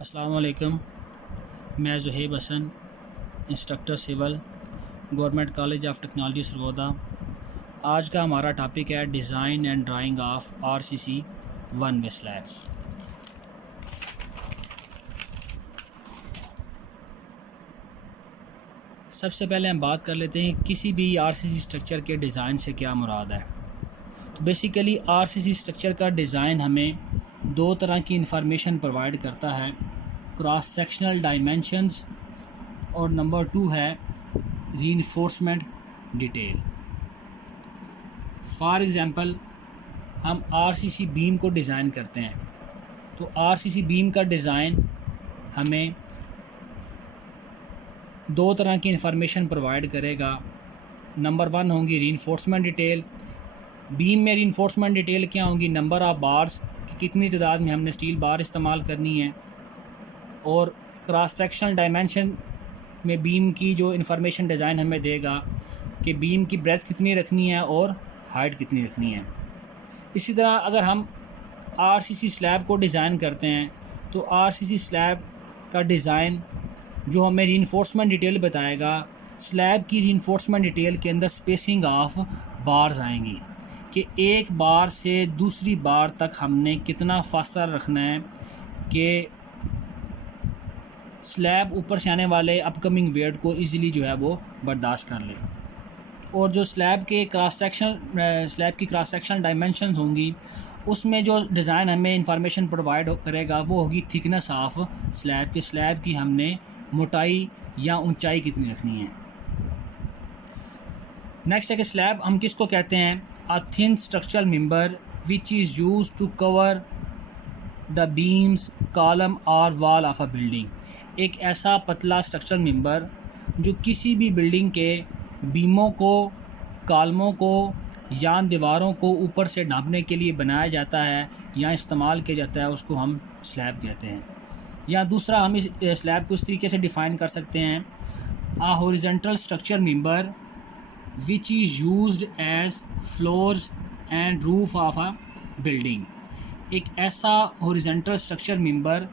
अस्सलाम वालेकुम। मैं Zuhaib Hasan, instructor civil, government college of technology Sargodha. आज का हमारा टॉपिक है design and drawing of RCC one way slab. सबसे पहले हम बात कर लेते हैं किसी भी आरसीसी स्ट्रक्चर के डिज़ाइन से क्या मुराद है। तो बेसिकली आरसीसी स्ट्रक्चर का डिज़ाइन हमें दो तरह की इंफॉर्मेशन प्रोवाइड करता है, क्रॉस सेक्शनल डायमेंशंस और नंबर 2 है रीइंफोर्समेंट डिटेल। फॉर एग्ज़ाम्पल हम आरसीसी बीम को डिज़ाइन करते हैं, तो आरसीसी बीम का डिज़ाइन हमें दो तरह की इंफॉर्मेशन प्रोवाइड करेगा। नंबर 1 होंगी रीइंफोर्समेंट डिटेल। बीम में रीइंफोर्समेंट डिटेल क्या होंगी? नंबर ऑफ़ बार्स, कि कितनी तादाद में हमने स्टील बार इस्तेमाल करनी है, और क्रॉस सेक्शनल डायमेंशन में बीम की जो इंफॉर्मेशन डिज़ाइन हमें देगा कि बीम की ब्रेथ कितनी रखनी है और हाइट कितनी रखनी है। इसी तरह अगर हम आरसीसी स्लैब को डिज़ाइन करते हैं तो आरसीसी स्लैब का डिज़ाइन जो हमें रीइंफोर्समेंट डिटेल बताएगा, स्लैब की रीइंफोर्समेंट डिटेल के अंदर स्पेसिंग ऑफ बार्स आएंगी कि एक बार से दूसरी बार तक हमने कितना फासला रखना है कि स्लैब ऊपर से आने वाले अपकमिंग वेट को इजीली जो है वो बर्दाश्त कर ले। और जो स्लैब की क्रॉस सेक्शनल डायमेंशंस होंगी, उसमें जो डिज़ाइन हमें इंफॉर्मेशन प्रोवाइड करेगा वो होगी थिकनेस ऑफ स्लैब, कि स्लैब की हमने मोटाई या ऊंचाई कितनी रखनी है। नेक्स्ट है कि स्लैब हम किसको कहते हैं? A thin structural member which is used to cover the beams, column और वॉल ऑफ अ बिल्डिंग। एक ऐसा पतला स्ट्रक्चरल मेंबर जो किसी भी बिल्डिंग के बीमों को, कॉलमों को या दीवारों को ऊपर से ढांपने के लिए बनाया जाता है या इस्तेमाल किया जाता है, उसको हम स्लैब कहते हैं। या दूसरा हम इस स्लैब को इस तरीके से डिफ़ाइन कर सकते हैं, a horizontal structure member which is used as floors and roof of a building. एक ऐसा हॉरिजॉन्टल स्ट्रक्चर मेंबर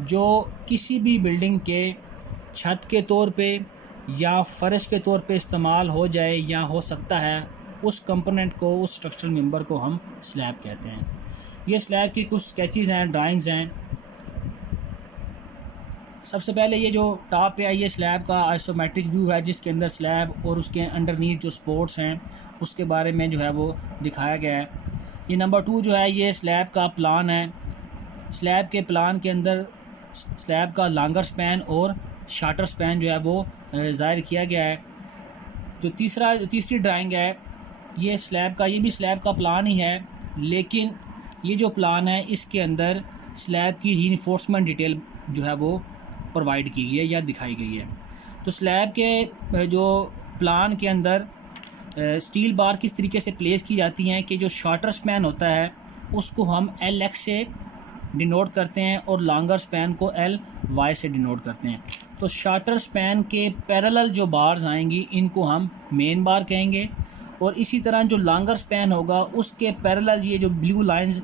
जो किसी भी बिल्डिंग के छत के तौर पे या फर्श के तौर पे इस्तेमाल हो जाए या हो सकता है, उस कंपोनेंट को, उस स्ट्रक्चरल मेंबर को हम स्लैब कहते हैं। ये स्लैब की कुछ स्केचेस हैं, ड्राइंग्स हैं। सबसे पहले ये जो टॉप पे है, ये स्लैब का आइसोमेट्रिक व्यू है जिसके अंदर स्लैब और उसके अंडरनीथ जो सपोर्ट्स हैं उसके बारे में जो है वो दिखाया गया है। ये नंबर 2 जो है, ये स्लैब का प्लान है। स्लैब के प्लान के अंदर स्लैब का लॉन्गर स्पैन और शार्टर स्पैन जो है वो ज़ाहिर किया गया है। जो तीसरी ड्राइंग है, ये स्लैब का, ये भी स्लैब का प्लान ही है, लेकिन ये जो प्लान है इसके अंदर स्लैब की रीइंफोर्समेंट डिटेल जो है वो प्रोवाइड की गई है या दिखाई गई है। तो स्लैब के जो प्लान के अंदर स्टील बार किस तरीके से प्लेस की जाती हैं कि जो शॉर्टर स्पैन होता है उसको हम LX से डिनोट करते हैं और लॉन्गर स्पैन को LY से डिनोट करते हैं। तो शॉर्टर स्पैन के पैरेलल जो बार्स आएंगी इनको हम मेन बार कहेंगे, और इसी तरह जो लॉन्गर स्पैन होगा उसके पैरेलल ये जो ब्लू लाइंस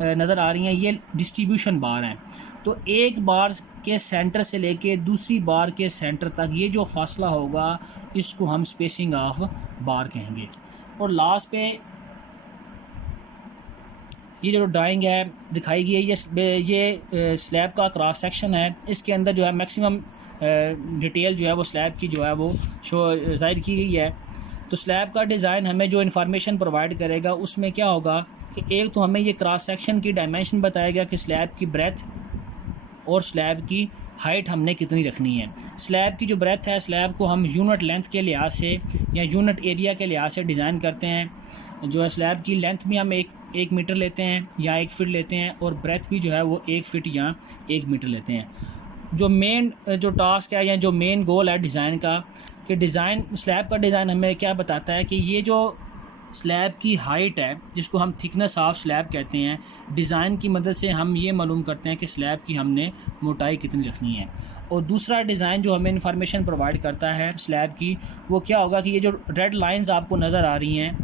नज़र आ रही हैं ये डिस्ट्रीब्यूशन बार हैं। तो एक बार के सेंटर से लेके दूसरी बार के सेंटर तक ये जो फासला होगा इसको हम स्पेसिंग ऑफ बार कहेंगे। और लास्ट पे ये जो ड्राइंग है दिखाई गई है, ये स्लैब का क्रॉस सेक्शन है। इसके अंदर जो है मैक्सिमम डिटेल जो है वो स्लैब की जो है वो ज़ाहिर की गई है। तो स्लैब का डिज़ाइन हमें जो इन्फॉर्मेशन प्रोवाइड करेगा उसमें क्या होगा कि एक तो हमें ये क्रॉस सेक्शन की डायमेंशन बताएगा कि स्लैब की ब्रेथ और स्लैब की हाइट हमने कितनी रखनी है। स्लैब की जो ब्रेथ है, स्लैब को हम यूनिट लेंथ के लिहाज से या यूनिट एरिया के लिहाज से डिज़ाइन करते हैं। जो है स्लैब की लेंथ भी हम एक मीटर लेते हैं या 1 फीट लेते हैं, और ब्रेथ भी जो है वो 1 फीट या 1 मीटर लेते हैं। जो मेन जो टास्क है या जो मेन गोल है डिज़ाइन का, कि डिज़ाइन स्लैब का डिज़ाइन हमें क्या बताता है कि ये जो स्लैब की हाइट है जिसको हम थिकनेस ऑफ स्लैब कहते हैं, डिज़ाइन की मदद से हम ये मालूम करते हैं कि स्लैब की हमने मोटाई कितनी रखनी है। और दूसरा डिज़ाइन जो हमें इंफॉर्मेशन प्रोवाइड करता है स्लैब की, वो क्या होगा कि ये जो रेड लाइंस आपको नज़र आ रही हैं,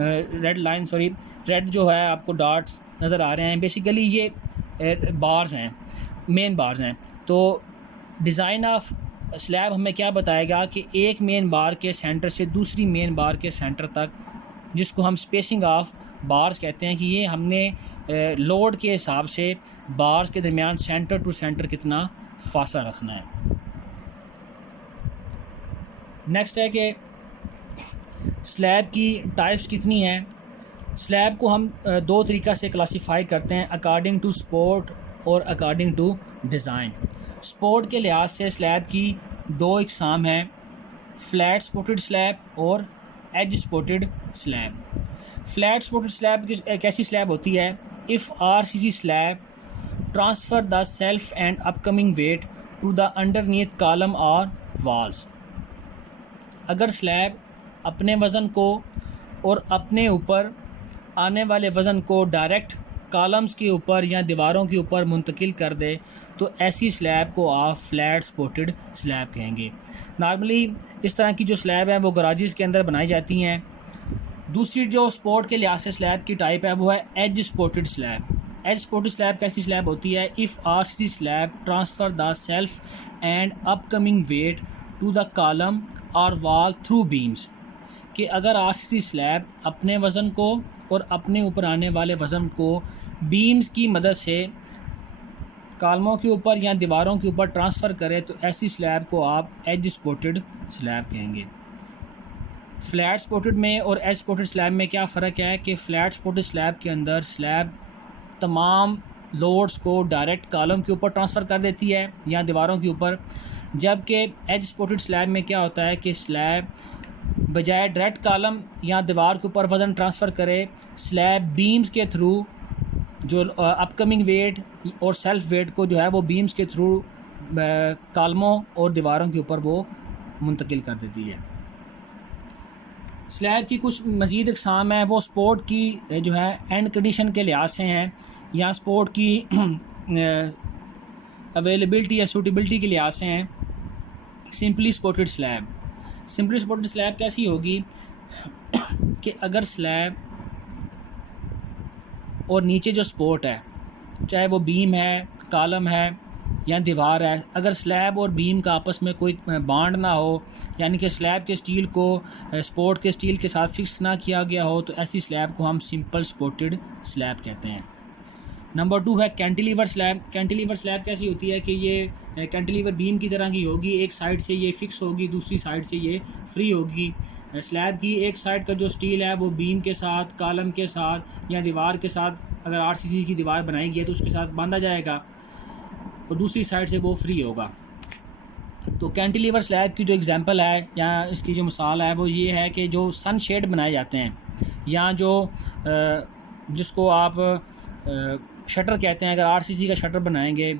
रेड जो है आपको डॉट्स नज़र आ रहे हैं, बेसिकली ये बार्स हैं। मेन बार्स हैं। तो डिज़ाइन ऑफ स्लैब हमें क्या बताएगा कि एक मेन बार के सेंटर से दूसरी मेन बार के सेंटर तक, जिसको हम स्पेसिंग ऑफ बार्स कहते हैं, कि ये हमने लोड के हिसाब से बार्स के दरमियान सेंटर टू सेंटर कितना फासला रखना है। नेक्स्ट है कि स्लैब की टाइप्स कितनी हैं। स्लैब को हम दो तरीक़ा से क्लासीफाई करते हैं, अकॉर्डिंग टू सपोर्ट और अकॉर्डिंग टू डिज़ाइन। सपोर्ट के लिहाज से स्लैब की दो इकसाम हैं, फ्लैट सपोर्टेड स्लैब और edge supported slab. Flat supported slab एक ऐसी स्लैब होती है, if RCC slab transfer the self and upcoming weight to the underneath column और वॉल्स। अगर स्लैब अपने वज़न को और अपने ऊपर आने वाले वज़न को डायरेक्ट कॉलम्स के ऊपर या दीवारों के ऊपर मुंतकिल कर दे, तो ऐसी स्लैब को आप फ्लैट सपोर्टेड स्लैब कहेंगे। नॉर्मली इस तरह की जो स्लैब है वो गराजेस के अंदर बनाई जाती हैं। दूसरी जो सपोर्ट के लिहाज से स्लैब की टाइप है वो है edge supported slab. Edge supported slab कैसी स्लैब होती है, if RCC slab transfer the self and upcoming weight to the column और वॉल थ्रू बीम्स, कि अगर आरसीसी स्लैब अपने वज़न को और अपने ऊपर आने वाले वज़न को बीम्स की मदद से कॉलमों के ऊपर या दीवारों के ऊपर ट्रांसफ़र करे, तो ऐसी स्लैब को आप एज सपोर्टेड स्लैब कहेंगे। फ्लैट सपोर्टेड में और एज सपोर्टेड स्लैब में क्या फ़र्क है कि फ्लैट सपोर्टेड स्लैब के अंदर स्लैब तमाम लोड्स को डायरेक्ट कॉलम के ऊपर ट्रांसफ़र कर देती है या दीवारों के ऊपर, जबकि एज सपोर्टेड स्लैब में क्या होता है कि स्लैब बजाय डायरेक्ट कॉलम या दीवार के ऊपर वज़न ट्रांसफ़र करे, स्लैब बीम्स के थ्रू जो अपकमिंग वेट और सेल्फ वेट को जो है वो बीम्स के थ्रू कॉलमों और दीवारों के ऊपर वो मुंतकिल कर देती है। स्लैब की कुछ मज़ीद इक़साम है, वो सपोर्ट की जो है एंड कंडीशन के लिहाज से हैं या सपोर्ट की अवेलेबिलिटी या सूटेबिलिटी के लिहाज से हैं। Simply supported slab. Simply supported slab कैसी होगी कि अगर स्लैब और नीचे जो सपोर्ट है, चाहे वो बीम है, कॉलम है या दीवार है, अगर स्लैब और बीम का आपस में कोई बांड ना हो, यानी कि स्लैब के स्टील को सपोर्ट के स्टील के साथ फिक्स ना किया गया हो, तो ऐसी स्लैब को हम सिंपल सपोर्टेड स्लैब कहते हैं। नंबर 2 है कैंटिलीवर स्लैब। कैंटिलीवर स्लैब कैसी होती है कि ये कैंटिलीवर बीम की तरह की होगी, एक साइड से ये फिक्स होगी, दूसरी साइड से ये फ्री होगी। स्लैब की एक साइड का जो स्टील है वो बीम के साथ, कॉलम के साथ या दीवार के साथ, अगर आरसीसी की दीवार बनाई गई है तो उसके साथ बांधा जाएगा और दूसरी साइड से वो फ्री होगा। तो कैंटिलीवर स्लैब की जो एग्जांपल है या इसकी जो मिसाल है वो ये है कि जो सन शेड बनाए जाते हैं या जो जिसको आप शटर कहते हैं, अगर आरसीसी का शटर बनाएंगे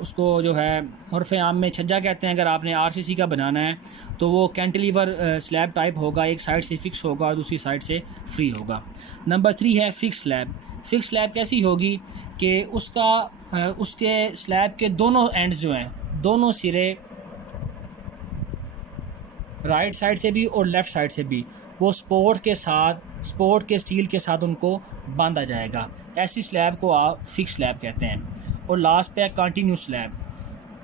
उसको जो है हरफ़ आम में छज्जा कहते हैं, अगर आपने आरसीसी का बनाना है तो वो कैंटिलीवर स्लैब टाइप होगा, एक साइड से फिक्स होगा और दूसरी साइड से फ्री होगा। नंबर 3 है फिक्स स्लैब। फिक्स स्लैब कैसी होगी कि उसके स्लैब के दोनों एंड्स जो हैं, दोनों सिरे राइट साइड से भी और लेफ़्ट साइड से भी वो सपोर्ट के स्टील के साथ उनको बांधा जाएगा। ऐसी स्लैब को आप फिक्स स्लैब कहते हैं। और लास्ट पे है कंटिन्यूस स्लैब।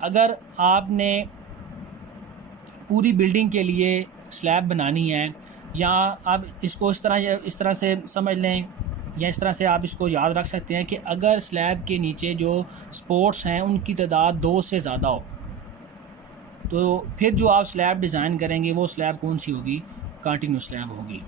अगर आपने पूरी बिल्डिंग के लिए स्लैब बनानी है, या आप इसको इस तरह से समझ लें या इस तरह से आप इसको याद रख सकते हैं कि अगर स्लैब के नीचे जो सपोर्ट्स हैं उनकी तादाद 2 से ज़्यादा हो, तो फिर जो आप स्लैब डिज़ाइन करेंगे वो स्लैब कौन सी होगी? कंटिन्यूस स्लैब होगी।